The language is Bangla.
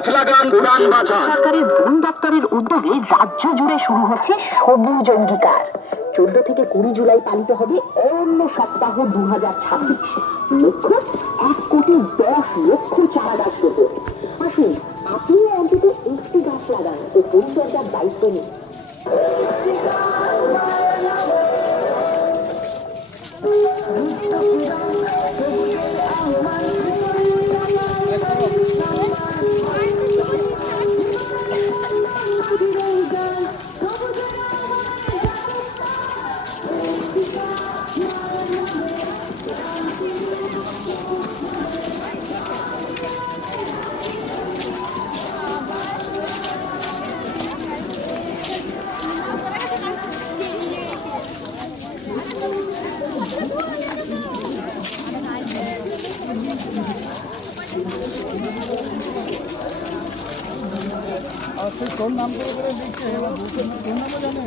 গাছ লাগান, উড়ান বাঁচান। সরকারের বন দপ্তরের উদ্যোগে রাজ্য জুড়ে শুরু হচ্ছে সবুজ অঙ্গীকার। 14 থেকে 20 জুলাই পালিত হবে অরণ্য সপ্তাহ 2026। লক্ষ্য 1,10,00,000 চারা গাছ রোপণ। আসুন, আপনিও অন্তত একটি গাছ লাগান ও পরিচর্যার দায়িত্ব নিন। তোর নাম করে দিচ্ছে, এবার তোর নামও জানে।